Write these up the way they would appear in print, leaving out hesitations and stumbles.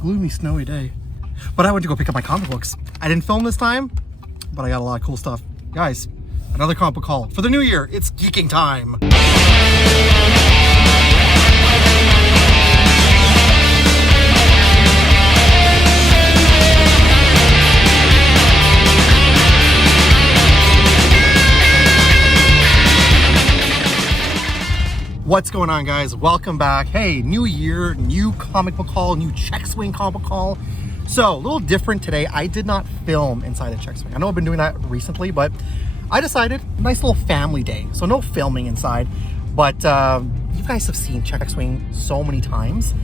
Gloomy, snowy day. But I went to go pick up my comic books. I didn't film this time, but I got a lot of cool stuff. Guys, another comic book haul. For the new year, it's geeking time. What's going on, guys? Welcome back. Hey, new year, new comic book haul, new check swing comic book haul. So a little different today. I did not film inside a check swing. I know I've been doing that recently, but I decided nice little family day. So no filming inside, but you guys have seen check swing so many times.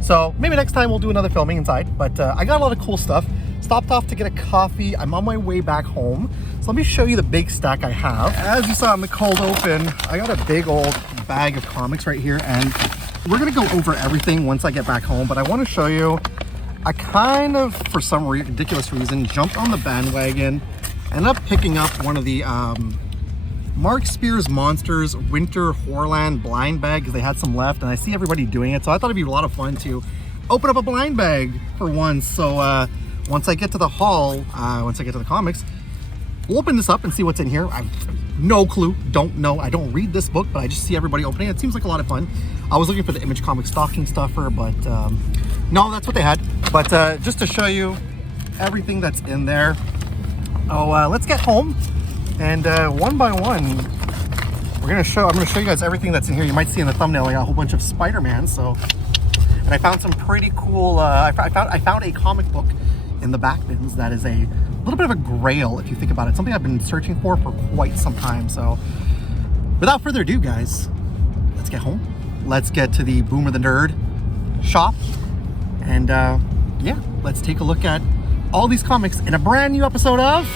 So maybe next time we'll do another filming inside, but I got a lot of cool stuff. Stopped off to get a coffee. I'm on my way back home. So let me show you the big stack I have. As you saw in the cold open, I got a big old bag of comics right here, and we're gonna go over everything once I get back home, but I wanna show you, I kind of, for some ridiculous reason, jumped on the bandwagon, ended up picking up one of the Mark Spears Monsters Winter Horrorland blind bag because they had some left, and I see everybody doing it, so I thought it'd be a lot of fun to open up a blind bag for once. So once I get to the haul, once I get to the comics, we'll open this up and see what's in here. I've no clue, don't know. I don't read this book, but I just see everybody opening it. It seems like a lot of fun. I was looking for the Image Comics stocking stuffer, but no, that's what they had. But just to show you everything that's in there. Oh, let's get home, and one by one, I'm gonna show you guys everything that's in here. You might see in the thumbnail, I got a whole bunch of Spider-Man. So, and I found some pretty cool. I found a comic book in the back bins that is a little bit of a grail, if you think about it. Something I've been searching for quite some time. So without further ado, guys, let's get home. Let's get to the Boomer the Nerd shop. And yeah, let's take a look at all these comics in a brand new episode of...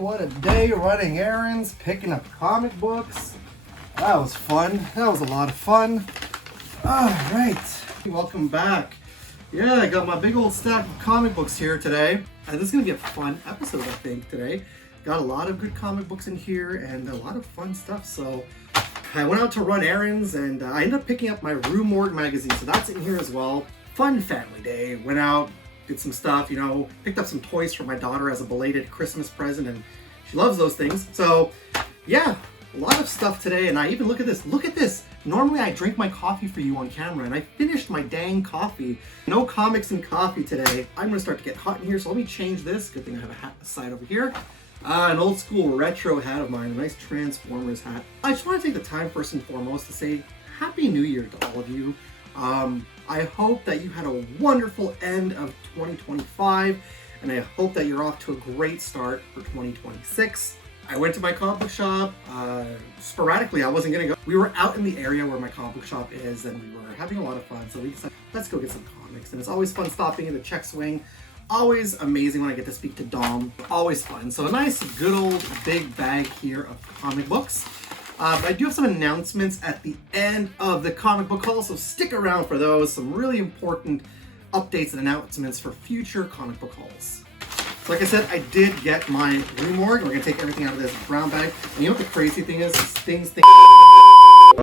What a day running errands, picking up comic books. That was fun. That was a lot of fun. All right, welcome back. Yeah, I got my big old stack of comic books here today. This is gonna be a fun episode, I think, today. Got a lot of good comic books in here and a lot of fun stuff. So I went out to run errands, and I ended up picking up my Rue Morgue magazine. So that's in here as well. Fun family day. Went out, did some stuff, you know, picked up some toys for my daughter as a belated Christmas present, and she loves those things. So yeah, a lot of stuff today. And I even, look at this. Look at this. Normally I drink my coffee for you on camera, and I finished my dang coffee. No comics and coffee today. I'm gonna start to get hot in here, so let me change this. Good thing I have a hat aside over here. An old school retro hat of mine, a nice Transformers hat. I just want to take the time first and foremost to say Happy New Year to all of you. I hope that you had a wonderful end of 2025, and I hope that you're off to a great start for 2026. I went to my comic book shop, sporadically. I wasn't gonna go. We were out in the area where my comic book shop is, and we were having a lot of fun, so we decided, let's go get some comics. And it's always fun stopping in the check swing. Always amazing when I get to speak to Dom. Always fun. So a nice, good old big bag here of comic books. I do have some announcements at the end of the comic book haul, so stick around for those. Some really important updates and announcements for future comic book hauls. So like I said, I did get my Rue Morgue. We're gonna take everything out of this brown bag. And you know what the crazy thing is? Things.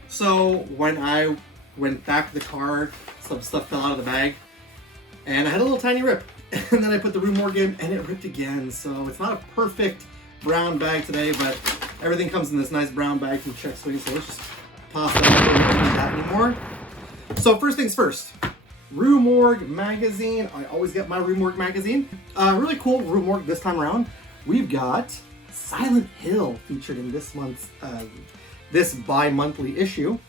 So when I went back to the car, some stuff fell out of the bag, and I had a little tiny rip. And then I put the Rue Morgue in, and it ripped again. So it's not a perfect brown bag today, but everything comes in this nice brown bag from Check Swing, so let's just toss that out. We don't need that anymore. So first things first, Rue Morgue magazine. I always get my Rue Morgue magazine. Really cool Rue Morgue this time around. We've got Silent Hill featured in this month's, this bi-monthly issue.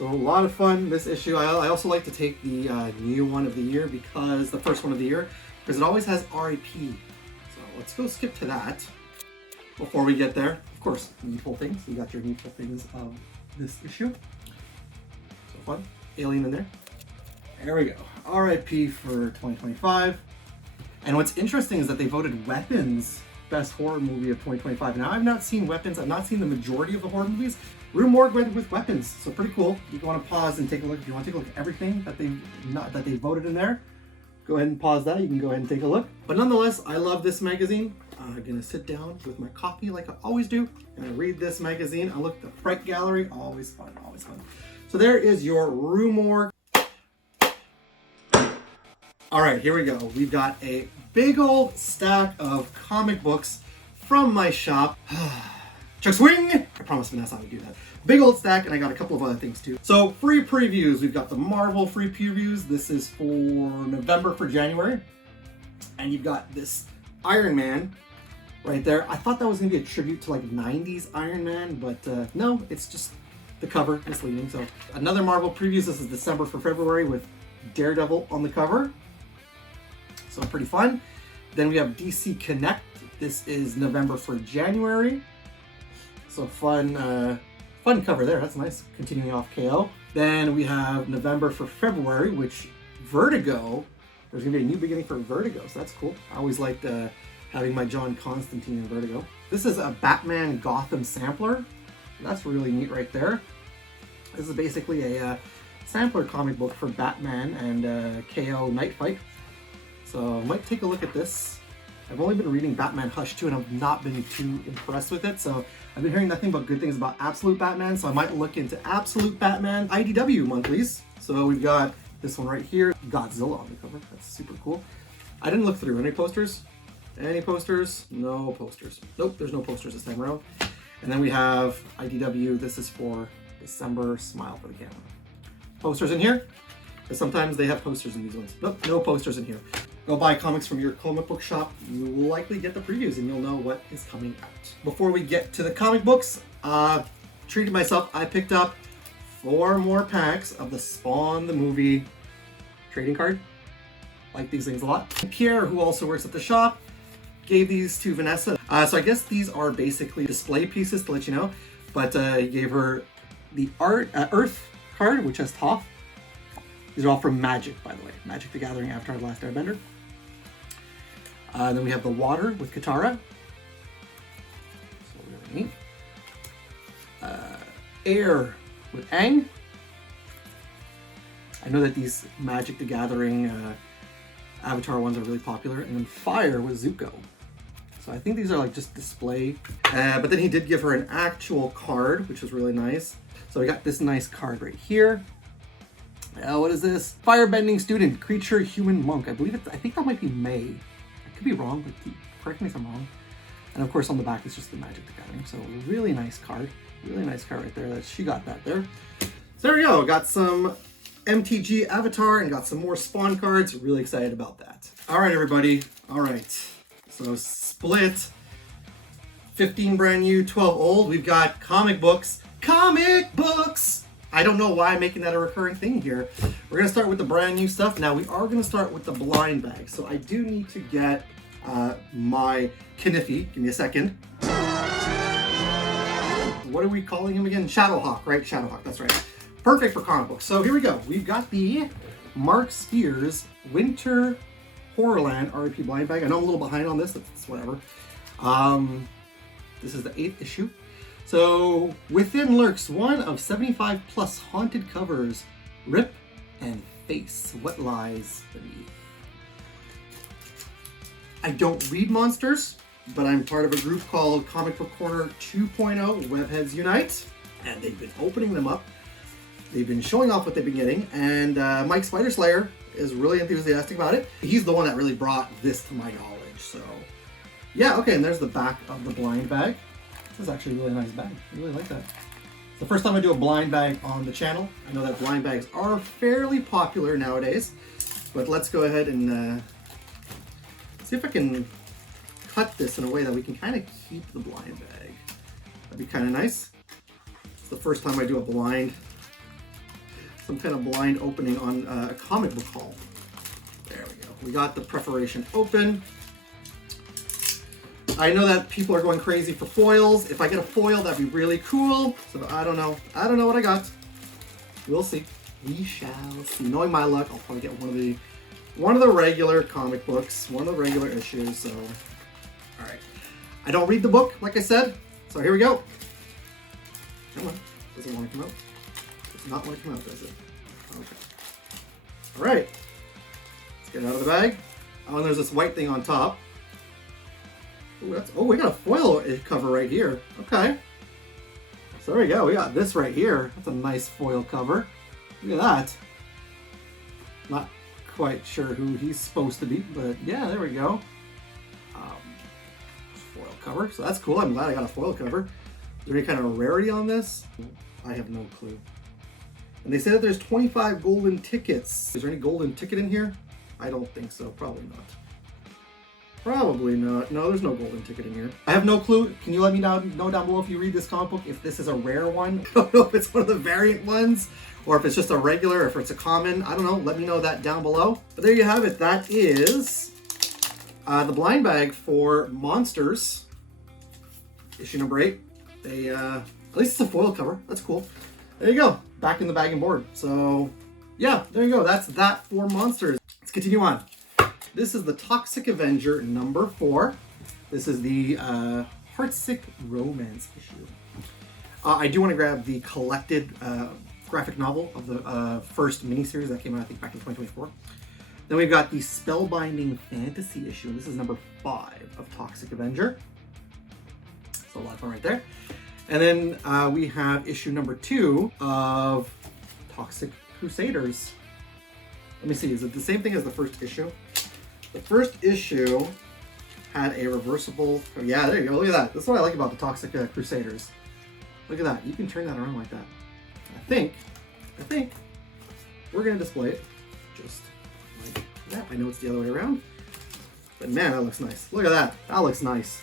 So a lot of fun this issue. I also like to take the new one of the year, because the first one of the year, because it always has RIP. So let's go skip to that before we get there. Of course, needful things. You got your needful things of this issue. So fun. Alien in there. There we go. RIP for 2025. And what's interesting is that they voted Weapons best horror movie of 2025. Now, I've not seen Weapons. I've not seen the majority of the horror movies. Rue Morgue went with Weapons, so pretty cool. You can want to pause and take a look. If you want to take a look at everything that they voted in there, go ahead and pause that. You can go ahead and take a look. But nonetheless, I love this magazine. I'm gonna sit down with my coffee like I always do, and I read this magazine. I look at the Fright Gallery. Always fun, always fun. So there is your Rue Morgue. All right, here we go. We've got a big old stack of comic books from my shop. Chuck swing! I promised Vanessa I would do that. Big old stack, and I got a couple of other things too. So free previews. We've got the Marvel free previews. This is for November for January. And you've got this Iron Man right there. I thought that was gonna be a tribute to like 90s Iron Man, but no, it's just the cover misleading. So another Marvel previews. This is December for February with Daredevil on the cover. So pretty fun. Then we have DC Connect. This is November for January. So fun cover there. That's nice. Continuing off KO. Then we have November for February, which Vertigo. There's gonna be a new beginning for Vertigo, so that's cool. I always liked having my John Constantine in Vertigo. This is a Batman Gotham sampler. That's really neat right there. This is basically a sampler comic book for Batman and KO Night Fight. So I might take a look at this. I've only been reading Batman Hush 2 and I've not been too impressed with it. So I've been hearing nothing but good things about Absolute Batman. So I might look into Absolute Batman IDW monthlies. So we've got this one right here, Godzilla on the cover. That's super cool. I didn't look through any posters. Any posters? No posters. Nope, there's no posters this time around. And then we have IDW. This is for December. Smile for the camera. Posters in here? Because sometimes they have posters in these ones. Nope, no posters in here. Go buy comics from your comic book shop. You will likely get the previews and you'll know what is coming out. Before we get to the comic books, treated myself. I picked up 4 more packs of the Spawn the Movie trading card. Like these things a lot. Pierre, who also works at the shop, gave these to Vanessa. So I guess these are basically display pieces to let you know. But he gave her the Earth card, which has Toph. These are all from Magic, by the way. Magic the Gathering Avatar The Last Airbender. Then we have the Water with Katara. So really neat. Air with Aang. I know that these Magic the Gathering Avatar ones are really popular. And then Fire with Zuko. So I think these are like just display. But then he did give her an actual card, which was really nice. So we got this nice card right here. What is this? Firebending Student, Creature, Human, Monk. I think that might be May. I could be wrong, but correct me if I'm wrong. And of course on the back is just the Magic the Gathering. So really nice card. Really nice card right there. She got that there. So there we go. Got some MTG Avatar and got some more Spawn cards. Really excited about that. All right, everybody. All right. So split. 15 brand new, 12 old. We've got comic books. Comic books! I don't know why I'm making that a recurring thing here. We're going to start with the brand new stuff. Now, we are going to start with the blind bag. So I do need to get my Kniffy. Give me a second. What are we calling him again? Shadowhawk, right? Shadowhawk, that's right. Perfect for comic books. So here we go. We've got the Mark Spears Winter Horrorland RIP blind bag. I know I'm a little behind on this. That's whatever. This is the 8th issue. So within lurks one of 75 plus haunted covers. Rip and face what lies beneath. I don't read monsters, but I'm part of a group called Comic Book Corner 2.0 Webheads Unite, and they've been opening them up. They've been showing off what they've been getting, and Mike Spider Slayer is really enthusiastic about it. He's the one that really brought this to my knowledge, so yeah, okay, and there's the back of the blind bag. This is actually a really nice bag. I really like that. It's the first time I do a blind bag on the channel. I know that blind bags are fairly popular nowadays, but let's go ahead and see if I can cut this in a way that we can kind of keep the blind bag. That'd be kind of nice. It's the first time I do a blind some kind of blind opening on a comic book haul. There we go. We got the preparation open. I know that people are going crazy for foils. If I get a foil, that'd be really cool. So I don't know. I don't know what I got. We'll see. We shall see. Knowing my luck, I'll probably get one of the regular comic books, one of the regular issues. So, all right. I don't read the book, like I said. So here we go. Come on. Does it want to come out? Does not want to come out, does it? Okay. All right. Let's get it out of the bag. Oh, and there's this white thing on top. Ooh, we got a foil cover right here. Okay. So there we go. We got this right here. That's a nice foil cover. Look at that. Not quite sure who he's supposed to be, but yeah, there we go. Foil cover. So that's cool. I'm glad I got a foil cover. Is there any kind of rarity on this? I have no clue. And they say that there's 25 golden tickets. Is there any golden ticket in here? I don't think so. Probably not. Probably not. No, there's no golden ticket in here. I have no clue. Can you let me know down below if you read this comic book if this is a rare one? I don't know if it's one of the variant ones or if it's just a regular, if it's a common. I don't know. Let me know that down below. But there you have it. That is the blind bag for Monsters, issue number 8. At least it's a foil cover. That's cool. There you go. Back in the bag and board. So yeah, there you go. That's that for Monsters. Let's continue on. This is the Toxic Avenger number 4. This is the Heartsick Romance issue. I do want to grab the collected graphic novel of the first miniseries that came out, I think, back in 2024. Then we've got the Spellbinding Fantasy issue. This is number 5 of Toxic Avenger. So a lot of fun right there. And then we have issue number 2 of Toxic Crusaders. Let me see, is it the same thing as the first issue? The first issue had a reversible, oh yeah, there you go, look at that. That's what I like about the Toxic Crusaders. Look at that, you can turn that around like that. I think we're gonna display it just like that. I know it's the other way around, but man, that looks nice. Look at that, that looks nice.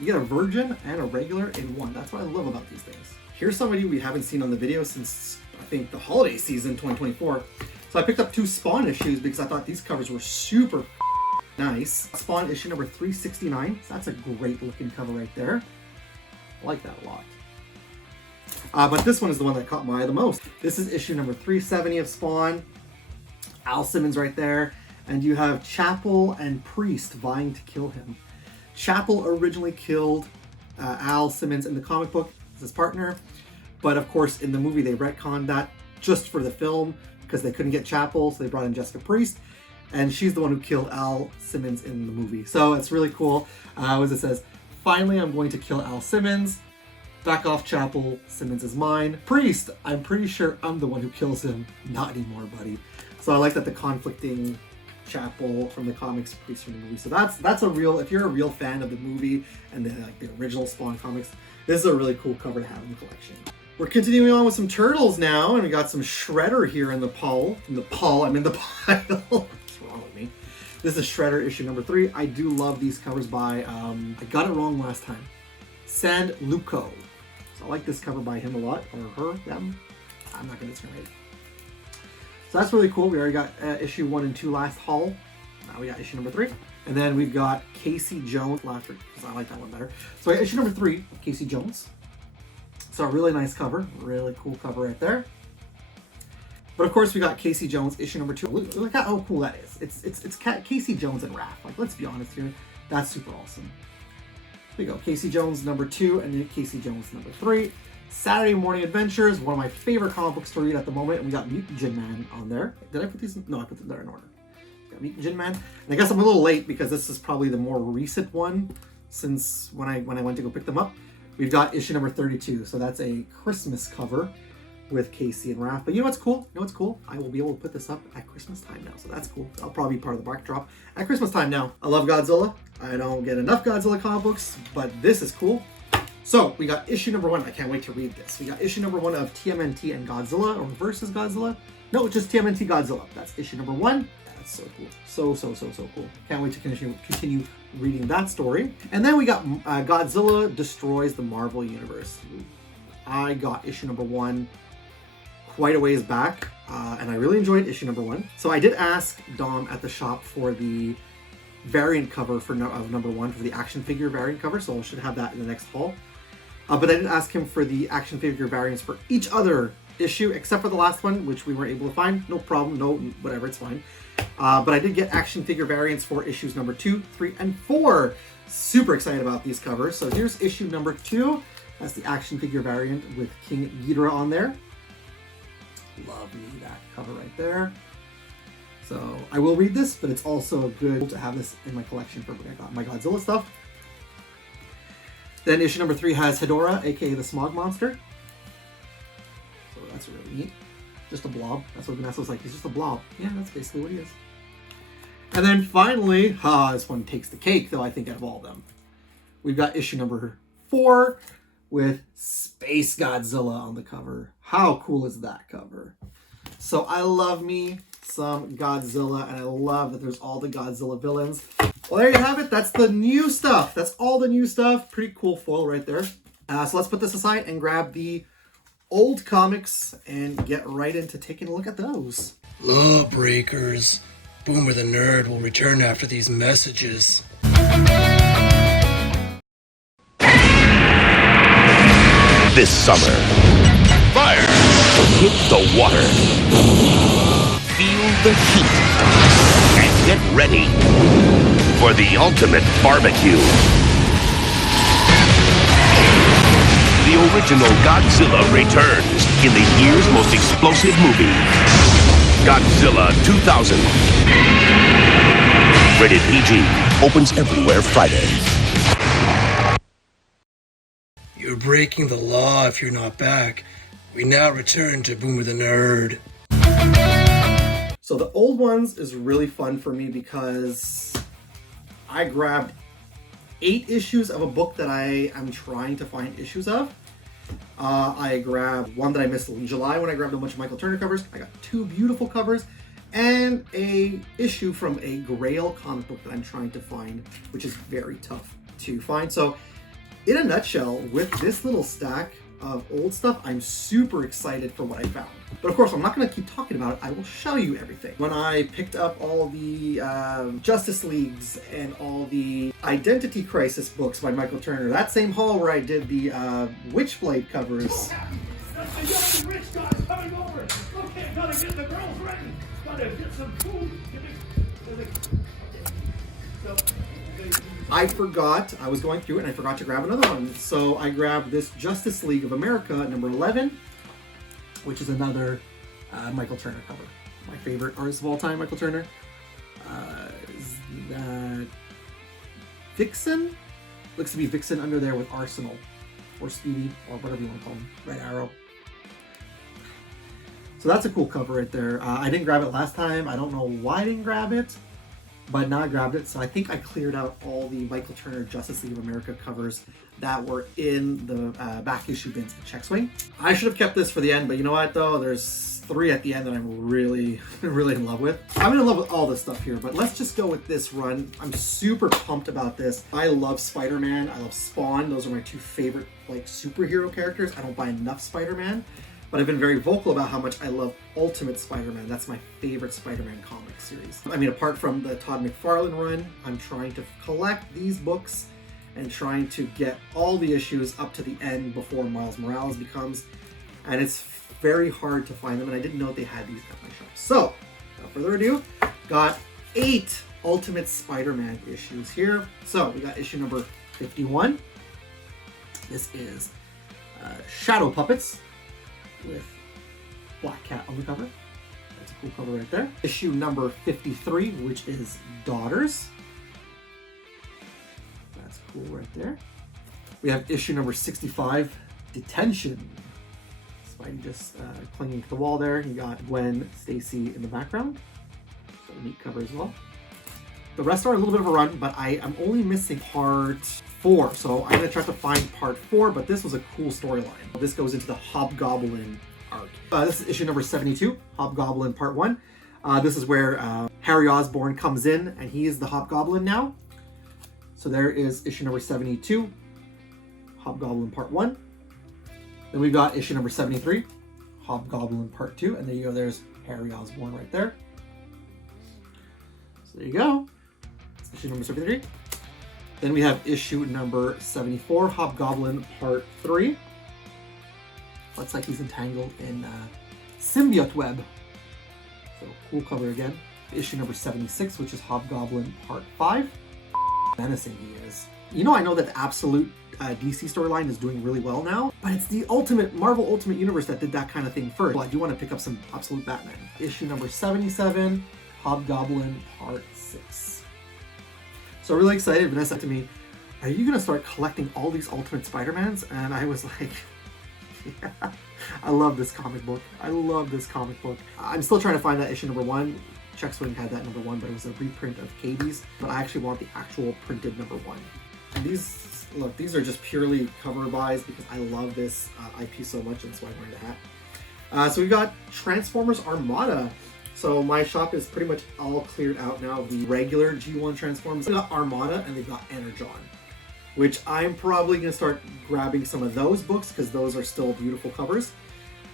You get a virgin and a regular in one. That's what I love about these things. Here's somebody we haven't seen on the video since, I think, the holiday season 2024. So I picked up 2 Spawn issues because I thought these covers were super nice. Spawn issue number 369. So that's a great looking cover right there. I like that a lot. But this one is the one that caught my eye the most. This is issue number 370 of Spawn. Al Simmons right there. And you have Chapel and Priest vying to kill him. Chapel originally killed Al Simmons in the comic book as his partner. But of course, in the movie, they retconned that just for the film because they couldn't get Chapel, so they brought in Jessica Priest. And she's the one who killed Al Simmons in the movie. So it's really cool. As it says, finally, I'm going to kill Al Simmons. Back off, Chapel. Simmons is mine. Priest, I'm pretty sure I'm the one who kills him. Not anymore, buddy. So I like that the conflicting Chapel from the comics, Priest from the movie. So that's a real, if you're a real fan of the movie and the original Spawn comics, this is a really cool cover to have in the collection. We're continuing on with some turtles now, and we got some Shredder here in the pile. I'm in the pile. What's wrong with me? This is Shredder issue number 3. I do love these covers by, I got it wrong last time, San Luco. So I like this cover by him a lot, or her, them. I'm not going to discriminate. So that's really cool. We already got issue 1 and 2 last haul. Now we got issue number 3. And then we've got Casey Jones last week, because I like that one better. So issue number 3 of Casey Jones. So a really nice cover, really cool cover right there. But of course we got Casey Jones issue number 2. Look how cool that is. It's Casey Jones and Raph. Like, let's be honest here, that's super awesome. There you go, Casey Jones number 2 and then Casey Jones number 3. Saturday Morning Adventures, one of my favorite comic books to read at the moment. And we got Mutant Gin Man on there. Did I put these? No, I put them there in order. Got Mutant Gin Man. And I guess I'm a little late because this is probably the more recent one since when I went to go pick them up. We've got issue number 32, so that's a Christmas cover with Casey and Raph. But you know what's cool? You know what's cool? I will be able to put this up at Christmas time now, so that's cool. I'll probably be part of the backdrop at Christmas time now. I love Godzilla. I don't get enough Godzilla comic books, but this is cool. So we got issue number 1. I can't wait to read this. We got issue number 1 of TMNT and Godzilla, or versus Godzilla. No, just TMNT Godzilla. That's issue number 1. That's so cool. So cool. Can't wait to continue reading that story. And then we got Godzilla Destroys the Marvel Universe. I got issue number 1 quite a ways back. and I really enjoyed issue number 1. So I did ask Dom at the shop for the variant cover of number 1, for the action figure variant cover, so I should have that in the next haul. But I didn't ask him for the action figure variants for each other issue, except for the last one, which we weren't able to find. No problem, no, whatever, it's fine. But I did get action figure variants for issues number 2, 3, and 4. Super excited about these covers. So here's issue number 2. That's the action figure variant with King Ghidorah on there. Love me that cover right there. So I will read this, but it's also good to have this in my collection for when I got my Godzilla stuff. Then issue number 3 has Hedorah, aka the Smog Monster. So that's really neat. Just a blob. That's what Vanessa was like. He's just a blob. Yeah, that's basically what he is. And then finally, this one takes the cake, though, I think, out of all of them. We've got issue number 4 with Space Godzilla on the cover. How cool is that cover? So I love me some Godzilla, and I love that there's all the Godzilla villains. Well, there you have it. That's the new stuff. That's all the new stuff. Pretty cool foil right there. So let's put this aside and grab the old comics and get right into taking a look at those. Lawbreakers. Boomer the Nerd will return after these messages. This summer, fire! Hit the water. Feel the heat. And get ready for the ultimate barbecue. The original Godzilla returns in the year's most explosive movie, Godzilla 2000. Rated PG. Opens everywhere Friday. You're breaking the law if you're not back. We now return to Boomer the Nerd. So the old ones is really fun for me because I grabbed 8 issues of a book that I am trying to find issues of. I grabbed one that I missed in July when I grabbed a bunch of Michael Turner covers. I got 2 beautiful covers and a issue from a Grail comic book that I'm trying to find, which is very tough to find. So in a nutshell, with this little stack of old stuff, I'm super excited for what I found. But of course, I'm not going to keep talking about it. I will show you everything. When I picked up all the Justice Leagues and all the Identity Crisis books by Michael Turner, that same haul where I did the Witchblade covers. That's the young rich guys coming over. Okay, gotta get the girls ready. Gotta get some food. I forgot, I was going through it and I forgot to grab another one. So I grabbed this Justice League of America number 11, which is another Michael Turner cover. My favorite artist of all time, Michael Turner. Is that Vixen? Looks to be Vixen under there with Arsenal, or Speedy, or whatever you want to call him, Red Arrow. So that's a cool cover right there. I didn't grab it last time. I don't know why I didn't grab it, but now I grabbed it. So I think I cleared out all the Michael Turner Justice League of America covers that were in the back issue bins at Check Swing. I should have kept this for the end, but you know what though? There's 3 at the end that I'm really in love with. I'm in love with all this stuff here, but let's just go with this run. I'm super pumped about this. I love Spider-Man. I love Spawn. Those are my 2 favorite like superhero characters. I don't buy enough Spider-Man, but I've been very vocal about how much I love Ultimate Spider-Man. That's my favorite Spider-Man comic series. I mean, apart from the Todd McFarlane run, I'm trying to collect these books and trying to get all the issues up to the end before Miles Morales becomes, and it's very hard to find them, and I didn't know they had these at my shop. So, without further ado, got 8 Ultimate Spider-Man issues here. So, we got issue number 51. This is Shadow Puppets with Black Cat on the cover. That's a cool cover right there. Issue number 53, which is Daughters. That's cool right there. We have issue number 65, Detention. Spidey just clinging to the wall there. You got Gwen Stacy in the background. So a neat cover as well. The rest are a little bit of a run, but I am only missing part 4. So I'm going to try to find part 4, but this was a cool storyline. This goes into the Hobgoblin arc. This is issue number 72, Hobgoblin part 1. This is where Harry Osborn comes in, and he is the Hobgoblin now. So there is issue number 72, Hobgoblin part 1. Then we've got issue number 73, Hobgoblin Part 2. And there you go, there's Harry Osborn right there. So there you go. That's issue number 73. Then we have issue number 74, Hobgoblin Part 3. Looks like he's entangled in symbiote web. So cool cover again. Issue number 76, which is Hobgoblin Part 5. Menacing he is. You know, I know that the Absolute DC storyline is doing really well now, but it's the Marvel Ultimate Universe that did that kind of thing first. Well, I do want to pick up some Absolute Batman. Issue number 77, Hobgoblin Part 6. So really excited. Vanessa said to me, are you going to start collecting all these Ultimate Spider-Mans? And I was like, yeah, I love this comic book. I love this comic book. I'm still trying to find that issue number 1. Chuck Swing had that number 1, but it was a reprint of Katie's. But I actually want the actual printed number 1. And these, look, these are just purely cover buys because I love this IP so much, and that's why I'm wearing the hat. So we got Transformers Armada. So my shop is pretty much all cleared out now. The regular G1 Transformers. They got Armada and they got Energon, which I'm probably going to start grabbing some of those books because those are still beautiful covers.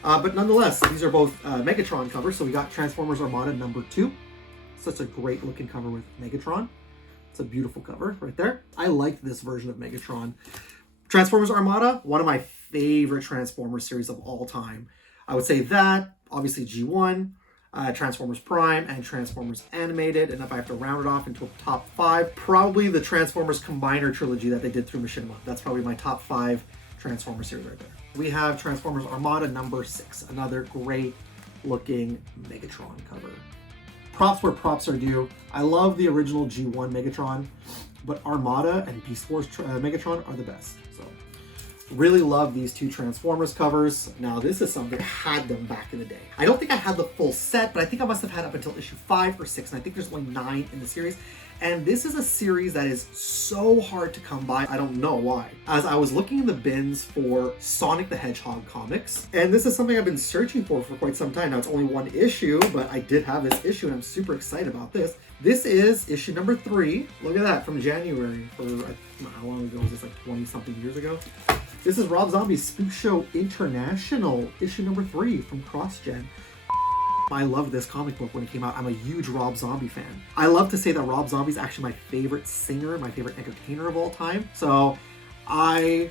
But nonetheless, these are both Megatron covers. So we got Transformers Armada number 2. Such a great looking cover with Megatron. It's a beautiful cover right there. I like this version of Megatron. Transformers Armada, one of my favorite Transformers series of all time. I would say that, obviously G1, Transformers Prime, and Transformers Animated. And if I have to round it off into a top 5, probably the Transformers Combiner trilogy that they did through Machinima. That's probably my top 5 Transformers series right there. We have Transformers Armada number 6, another great looking Megatron cover. Props where props are due. I love the original G1 Megatron, but Armada and Beast Wars Megatron are the best. So really love these 2 Transformers covers. Now this is something, I had them back in the day. I don't think I had the full set, but I think I must have had up until issue 5 or 6, and I think there's only 9 in the series. And this is a series that is so hard to come by. I don't know why. As I was looking in the bins for Sonic the Hedgehog comics, and this is something I've been searching for quite some time. Now it's only 1 issue, but I did have this issue and I'm super excited about this. This is issue number 3. Look at that, from January. For, how long ago was this, like 20 something years ago? This is Rob Zombie's Spook Show International, issue number 3 from CrossGen. I loved this comic book when it came out. I'm a huge Rob Zombie fan. I love to say that Rob Zombie is actually my favorite singer, my favorite entertainer of all time. So I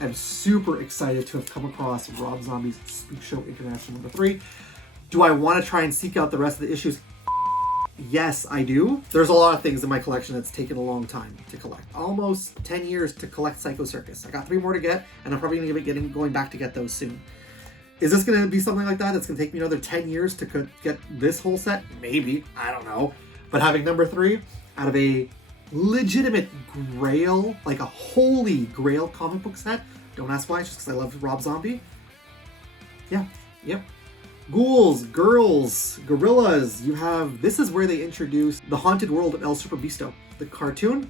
am super excited to have come across Rob Zombie's Spook Show International number 3. Do I want to try and seek out the rest of the issues? Yes, I do. There's a lot of things in my collection that's taken a long time to collect. Almost 10 years to collect Psycho Circus. I got 3 more to get, and I'm probably going to be going back to get those soon. Is this going to be something like that? It's going to take me another 10 years to get this whole set? Maybe. I don't know. But having number 3 out of a legitimate grail, like a holy grail comic book set, don't ask why, it's just because I love Rob Zombie. Yeah. Yep. Ghouls, girls, gorillas. You have, this is where they introduced the Haunted World of El Super Bisto, the cartoon.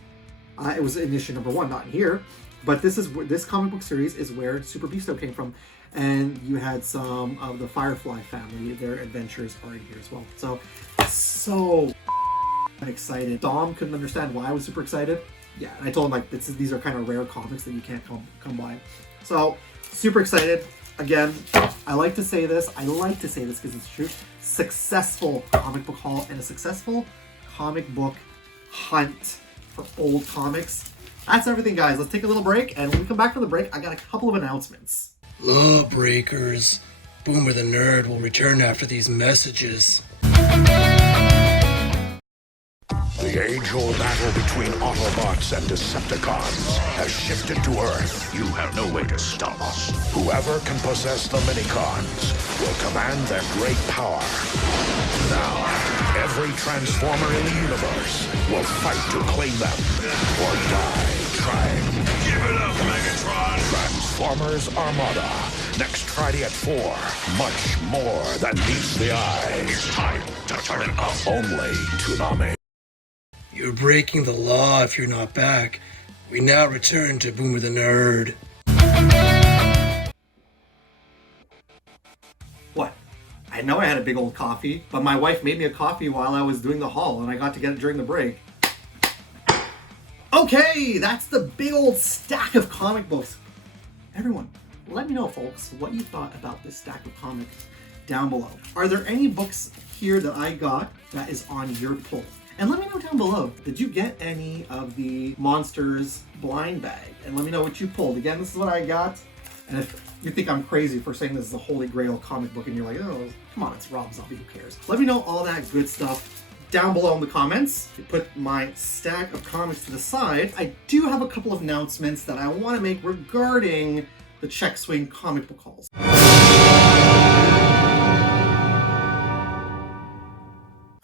It was in issue number 1, not in here. But this comic book series is where Super Bisto came from. And you had some of the Firefly family. Their adventures are in here as well. So excited. Dom couldn't understand why I was super excited. Yeah, and I told him, like, these are kind of rare comics that you can't come by. So, super excited. Again, I like to say this because it's true. Successful comic book haul and a successful comic book hunt for old comics. That's everything, guys. Let's take a little break, and when we come back from the break, I got a couple of announcements. Lawbreakers. Boomer the Nerd will return after these messages. The age-old battle between Autobots and Decepticons has shifted to Earth. You have no way to stop us. Whoever can possess the Minicons will command their great power. Now, every Transformer in the universe will fight to claim them or die trying. Give it up, Megatron! Transformers Armada. Next Friday at 4. Much more than meets the eye. It's time to turn it up. Only Toonami. You're breaking the law if you're not back. We now return to Boomer the Nerd. What? I know I had a big old coffee, but my wife made me a coffee while I was doing the haul, and I got to get it during the break. Okay, that's the big old stack of comic books. Everyone, let me know, folks, what you thought about this stack of comics down below. Are there any books here that I got that is on your pull? And let me know down below, did you get any of the Monsters blind bag? And let me know what you pulled. Again, this is what I got. And if you think I'm crazy for saying this is a holy grail comic book and you're like, oh, come on, it's Rob Zombie, who cares? Let me know all that good stuff down below in the comments. To put my stack of comics to the side, I do have a couple of announcements that I want to make regarding the Check Swing comic book hauls.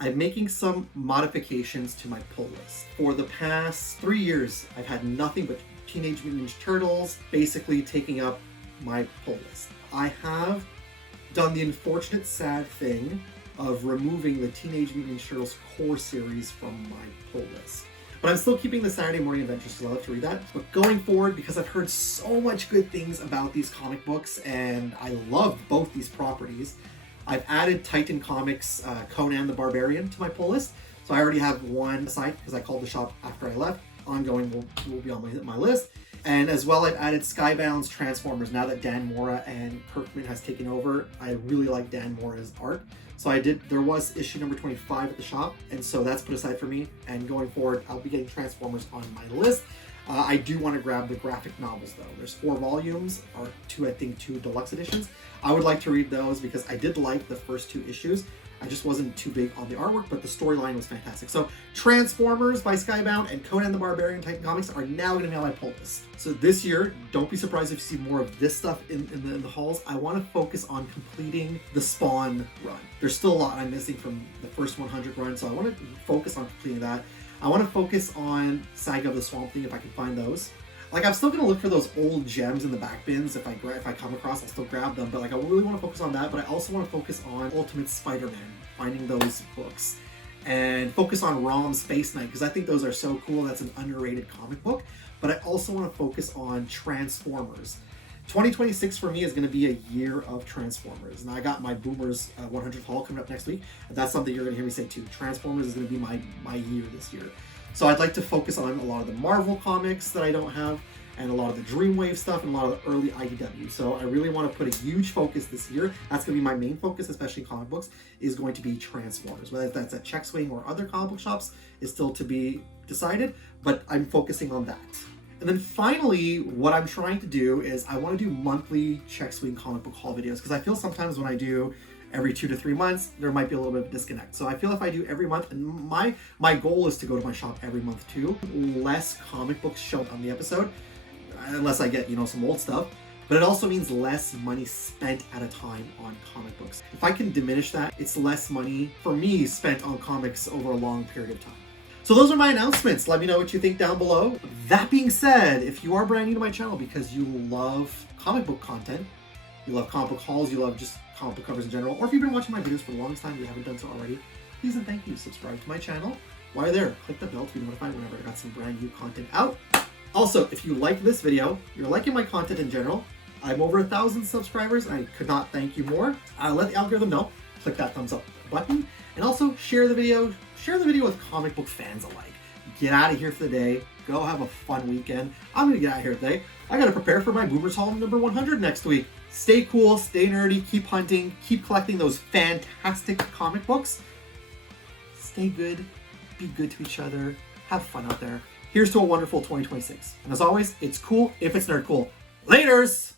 I'm making some modifications to my pull list. For the past 3 years, I've had nothing but Teenage Mutant Ninja Turtles basically taking up my pull list. I have done the unfortunate sad thing of removing the Teenage Mutant Ninja Turtles core series from my pull list. But I'm still keeping the Saturday Morning Adventures because I love to read that. But going forward, because I've heard so much good things about these comic books and I love both these properties, I've added Titan Comics Conan the Barbarian to my pull list. So I already have one aside because I called the shop after I left. Ongoing will be on my list. And as well, I've added Skybound's Transformers. Now that Dan Mora and Kirkman has taken over, I really like Dan Mora's art. So there was issue number 25 at the shop, and so that's put aside for me. And going forward, I'll be getting Transformers on my list. I do want to grab the graphic novels though. There's 4 volumes, or 2 deluxe editions. I would like to read those because I did like the first 2 issues. I just wasn't too big on the artwork, but the storyline was fantastic. So Transformers by Skybound and Conan the Barbarian Titan Comics are now going to be on my pull list. So this year, don't be surprised if you see more of this stuff in the hauls. I want to focus on completing the Spawn run. There's still a lot I'm missing from the first 100 run, so I want to focus on completing that. I want to focus on Saga of the Swamp Thing if I can find those. Like, I'm still going to look for those old gems in the back bins. If I come across, I'll still grab them. But like, I really want to focus on that. But I also want to focus on Ultimate Spider-Man, finding those books. And focus on ROM Space Knight, because I think those are so cool. That's an underrated comic book. But I also want to focus on Transformers. 2026 for me is going to be a year of Transformers. And I got my Boomers 100th haul coming up next week. And that's something you're going to hear me say too. Transformers is going to be my year this year. So I'd like to focus on a lot of the Marvel comics that I don't have, and a lot of the Dreamwave stuff, and a lot of the early IDW. So I really want to put a huge focus this year. That's going to be my main focus, especially comic books, is going to be Transformers. Whether that's at Check Swing or other comic book shops is still to be decided, but I'm focusing on that. And then finally, what I'm trying to do is I want to do monthly Check Swing comic book haul videos, because I feel sometimes when I do every 2 to 3 months, there might be a little bit of a disconnect. So I feel if I do every month, and my goal is to go to my shop every month too, less comic books shown on the episode, unless I get, some old stuff. But it also means less money spent at a time on comic books. If I can diminish that, it's less money for me spent on comics over a long period of time. So those are my announcements. Let me know what you think down below. That being said, if you are brand new to my channel because you love comic book content, you love comic book hauls, you love just comic book covers in general, or if you've been watching my videos for the longest time and you haven't done so already, please and thank you, subscribe to my channel. While you're there, click the bell to be notified whenever I got some brand new content out. Also, if you like this video, you're liking my content in general, I'm over 1,000 subscribers, and I could not thank you more. Let the algorithm know, click that thumbs up button, and also share the video with comic book fans alike. Get out of here for the day, go have a fun weekend. I'm gonna get out of here today. I gotta prepare for my Boomers Haul number 100 next week. Stay cool, stay nerdy, keep hunting, keep collecting those fantastic comic books. Stay good, be good to each other, have fun out there. Here's to a wonderful 2026. And as always, it's cool if it's nerd cool. Laters!